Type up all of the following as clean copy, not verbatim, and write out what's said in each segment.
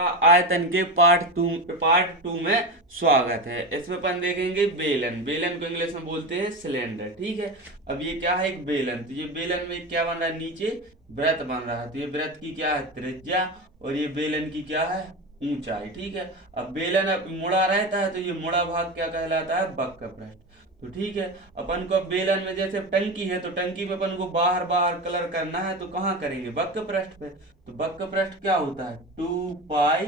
आपका आयतन के पार्ट टू में स्वागत है। इसमें अपन देखेंगे बेलन। बेलन को इंग्लिश में बोलते हैं सिलेंडर। ठीक है। अब ये क्या है, एक बेलन। तो ये बेलन में क्या बन रहा है, नीचे वृत्त बन रहा है। तो ये वृत्त की क्या है, त्रिज्या, और ये बेलन की क्या है, ऊंचाई। ठीक है। अब बेलन अब मुड़ा रहता है तो ये मुड़ा भाग क्या कहलाता है, वक्र पृष्ठ। तो ठीक है, अपन को अब बेलन में जैसे टंकी है तो टंकी में अपन को बाहर बाहर कलर करना है तो कहाँ करेंगे, वक्र पृष्ठ पे। तो वक्र पृष्ठ क्या होता है, 2πr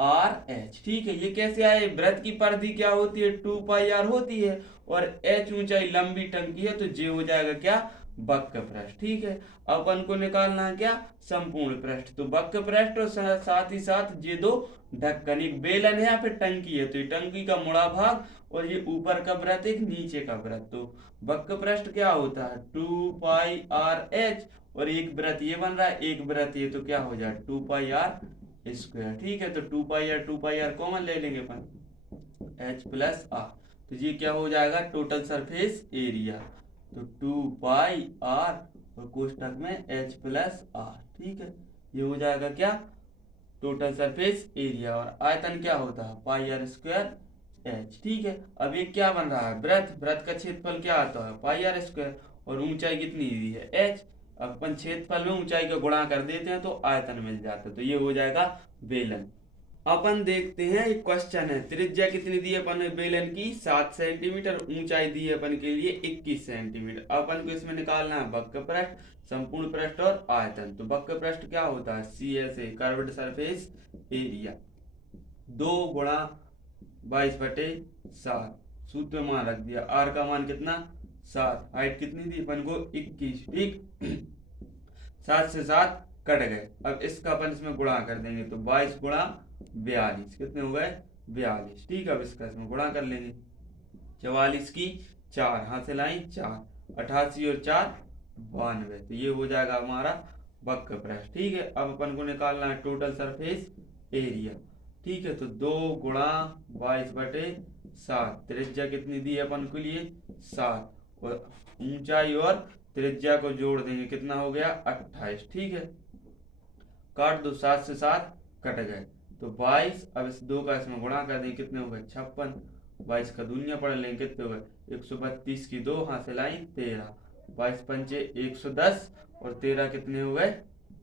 h। ठीक है। ये कैसे आए, वृत्त की परिधि क्या होती है, 2πr होती है, और h ऊंचाई लंबी टंकी है तो जे हो जाएगा क्या, वक्र पृष्ठ। ठीक है। अब अपन को निकालना है क्या, संपूर्ण पृष्ठ। तो वक्र पृष्ठ और साथ ही साथ ये दो ढक्कन, एक बेलन है या फिर टंकी है तो ये टंकी का मुड़ा भाग, और ये ऊपर का वृत्त एक नीचे का वृत्त। तो वक्र पृष्ठ क्या होता है, 2πr h, और एक वृत्त ये बन रहा है, एक वृत्त ये, तो क्या हो जाए 2πr²। ठीक है। तो 2πr कॉमन ले लेंगे अपन, h+r। तो ये क्या हो जाएगा, टोटल सरफेस एरिया। तो 2πr और कोष्टक में h+r। ठीक है। ये हो जाएगा क्या, टोटल सरफेस एरिया। और आयतन क्या होता है, πr²h। ठीक है। अब ये क्या बन रहा है, वृत्त। वृत्त का क्षेत्रफल क्या आता है, πr², और ऊंचाई कितनी दी है, h। अब अपन क्षेत्रफल में ऊंचाई का गुणा कर देते हैं तो आयतन मिल जाता है। तो ये हो जाएगा बेलन। अपन देखते हैं, एक क्वेश्चन है, त्रिज्या कितनी दी है अपन ने बेलन की, 7 सेंटीमीटर, ऊंचाई दी है अपन के लिए 21 सेंटीमीटर। अपन को इसमें निकालना है वक्र पृष्ठ, संपूर्ण पृष्ठ और आयतन। तो वक्र पृष्ठ क्या होता है, CSA, कर्व्ड सरफेस एरिया, 2 × 22/7। सूत्र मान रख दिया, r का मान कितना, 7, हाइट कितनी दी अपन को, 21। ठीक। 7 से 7 कट गए। अब इसका अपन इसमें गुणा कर देंगे तो 22 × 42 कितने हो गए, 42। ठीक है। अब इसका इसमें गुणा कर लेंगे, 44 की 4, हाथ से लाई 4, 88 और 4 92। तो ये हो जाएगा हमारा वक्र पृष्ठ। ठीक है। अब अपन को निकालना है टोटल सरफेस एरिया। ठीक है। तो 2 × 22/7, त्रिज्या कितनी दी है अपन के लिए, 7, और ऊंचाई और त्रिज्या को जोड़ देंगे, कितना हो गया, 28। ठीक है। काट दो, 7 से 7 कट गए तो 22। अब इस 2 का इसमें गुणा कर देंगे, कितने हो गए, 56। 22 का दूनिया पढ़ लेंगे, कितने हो गए, 132 की 2, हाथ से लाई 13, 22 पंचे 110, और 13 कितने हो गए,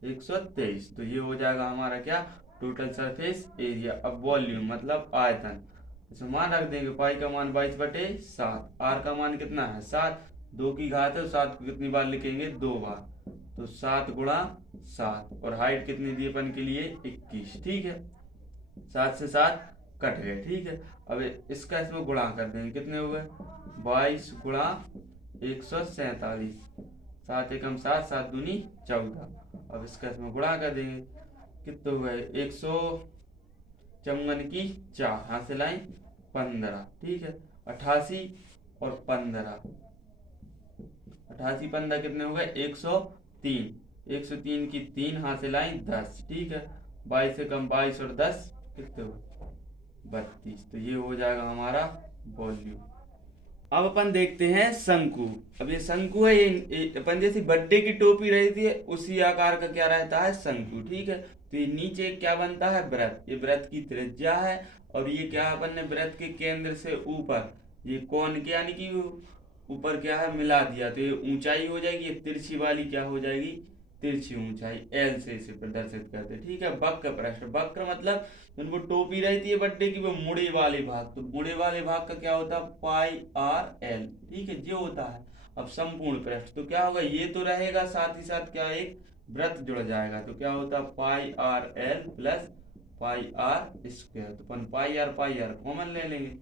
123। तो ये हो जाएगा हमारा क्या, टोटल सरफेस एरिया। अब वॉल्यूम मतलब आयतन, इसमें मान रख देंगे, पाई का मान 22/7, आर का मान कितना है, 7, 2 की घात है, 7 को कितनी बार लिखेंगे, 2 बार। तो 7 × 7, और हाइट कितनी दी अपन के लिए, 21। ठीक है। 7 से 7 कट गए। ठीक है। अब इसका इसमें गुणा कर देंगे, कितने हो गए, 22 × 147, 7 एकम 7, 7 दूनी 14। अब इसका इसमें गुणा कर देंगे, कितने हो गए, 154 की 4, हाथ से लाइन 15। ठीक है। 88 और 15, 88 15 कितने हो गए, 103, 103 की 3, हाथ से लाइन 10। ठीक है। 22 से कम 22 और 10 कितने हो, 32। तो ये हो जाएगा हमारा वॉल्यूम। अब अपन देखते हैं शंकु। अब ये शंकु है, ये अपन जैसी बर्थडे की टोपी रहती है उसी आकार का क्या रहता है, शंकु। ठीक है। तो ये नीचे क्या बनता है, वृत्त। ये वृत्त की त्रिज्या है, और ये क्या अपन ने वृत्त के केंद्र से ऊपर ये कोण के यानी कि ऊपर क्या है मिला दिया, तो ये ऊंचाई हो जाएगी, ये तिरछी वाली क्या हो जाएगी, तिरछी ऊंचाई, एल से इसे प्रदर्शित करते हैं। ठीक है। वक्र पृष्ठ, वक्र मतलब उनको टोपी रहती है बर्थडे की, वो मुड़े वाले भाग, तो मुड़े वाले भाग का क्या होता है, πr/l। ठीक है। ये होता है। अब संपूर्ण पृष्ठ तो क्या होगा, ये तो रहेगा, साथ ही साथ क्या, एक वृत्त जुड़ जाएगा, तो क्या होता है, πr/l + πr²। तो अपन πr कॉमन ले लेंगे,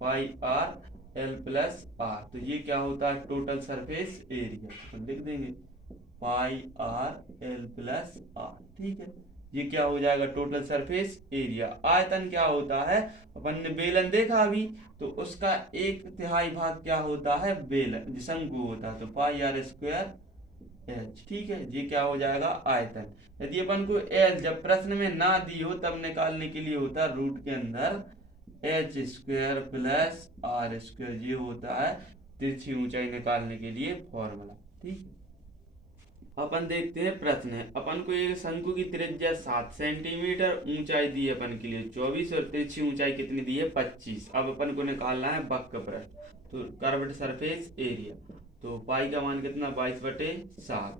πr/l + r। तो ये क्या होता है, टोटल सरफेस एरिया। तो लिख देंगे πr/l + r। ठीक है। ये क्या हो जाएगा, टोटल सरफेस एरिया। आयतन क्या होता है, अपन ने बेलन देखा अभी, तो उसका 1/3 भाग क्या होता है, बेलन शंकु होता है, तो πr²h। ठीक है। ये क्या हो जाएगा, आयतन। यदि अपन को एल जब प्रश्न में ना दी हो तब निकालने के लिए होता है रूट के अंदर h² + r²। ये होता है तिरछी ऊंचाई निकालने के लिए फॉर्मूला। ठीक। अपन देखते हैं प्रश्न है। अपन को एक शंकु की त्रिज्या 7 सेंटीमीटर, ऊंचाई दी है अपन के लिए 24 और तिरछी ऊंचाई कितनी दी है 25। अब अपन को निकालना है वक्र पृष्ठ। तो कर्व्ड सरफेस एरिया, तो पाई का मान कितना 22/7,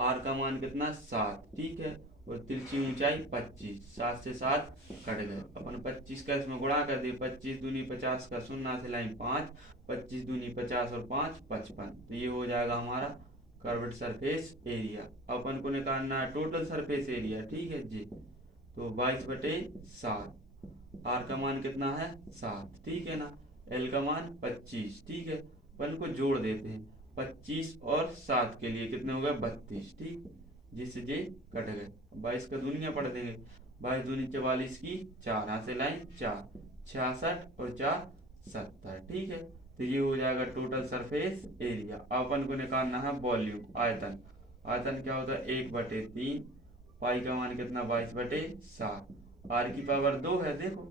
आर का मान कितना 7, ठीक है, और तिरछी ऊंचाई 25। 7 से 7 कट गए, अपन 25 का इसमें गुणा कर दिए, 25 दूनी 50 का शून्य से लाइन 5, 25 दूनी 50 और 5 55। तो ये हो जाएगा हमारा कर्व्ड सरफेस एरिया। अपन को निकालना है टोटल सरफेस एरिया, ठीक है जी। तो 22/7, आर का मान कितना है 7, ठीक है ना, एल का मान 25, ठीक है। अपन को जोड़ देते हैं, 25 और 7 के लिए कितने हो गए 32, ठीक, जिससे जे कट गए। 22 का दूनिया पढ़ देंगे, 22 दूनी 44 की 4, यहाँ से लाइन 4, 66 और 4 70, ठीक है। तो ये हो जाएगा टोटल सरफेस एरिया। अपन को निकालना है वॉल्यूम, आयतन। आयतन क्या होता है 1/3, पाई का मान कितना 22/7, आर की पावर 2 है देखो,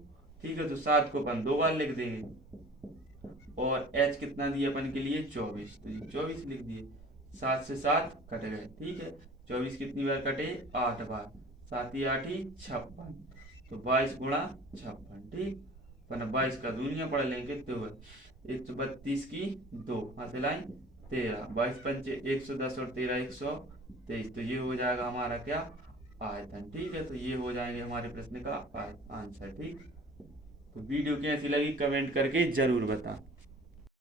ठीक है। तो 7 को अपन 2 बार लिख देंगे, और एच कितना दिया अपन के लिए 24, तो ये 24 लिख दिए। 7 से 7 कट गए, ठीक है। 24 कितनी बार कटे 8 बार, 7 ही 8 ही 56, तो 22 गुणा 56, ठीक। अपन 22 का दूनिया पढ़ लेंगे, तो 132 की 2, हाथ लाइन 13, 22 पंचे 110 और 13 123। तो ये हो जाएगा हमारा क्या आयतन, ठीक है। तो ये हो जाएंगे हमारे प्रश्न का आंसर, ठीक। तो वीडियो कैसी लगी कमेंट करके जरूर बता।